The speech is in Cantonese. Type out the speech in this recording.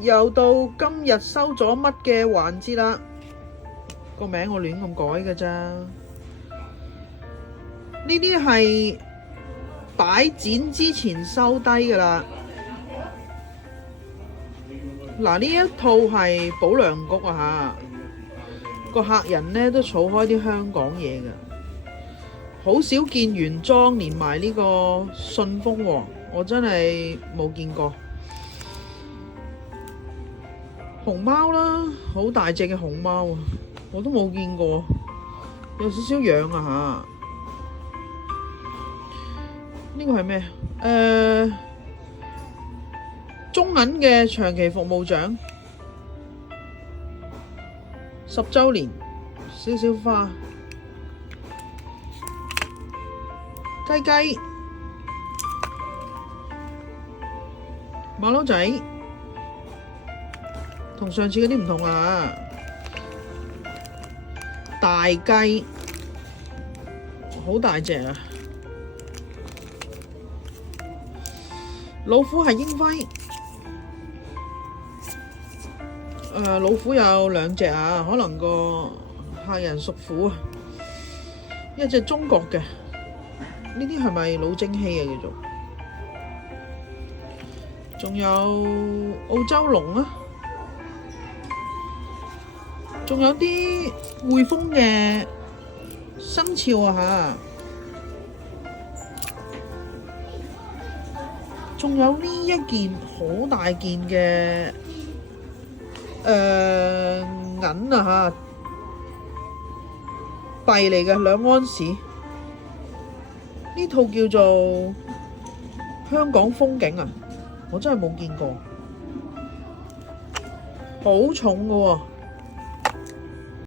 又到今日收咗乜嘅環節啦，個名我亂咁改嘅咋。呢啲係擺展之前收低噶啦。嗱，呢一套係保良局啊嚇，個客人呢都儲開啲香港嘢嘅，好少見原裝連埋呢個信封喎，我真係冇見過。熊貓啦，好大隻嘅熊貓啊，我都冇見過，有少少樣啊嚇。呢個係咩？中銀嘅長期服務獎10週年，少少花雞雞馬騮仔，同上次嗰啲唔同啊！大雞好大隻啊！老虎係英輝。老虎有2隻啊，可能個客人屬虎啊。一隻中國嘅，呢啲係咪老蒸汽啊？叫做，仲有澳洲龍啊，仲有啲匯豐嘅生肖啊嚇，仲有呢一件好大件嘅。銀啊嚇，幣嚟嘅2安士，呢套叫做香港風景啊，我真係冇見過，好重㗎喎。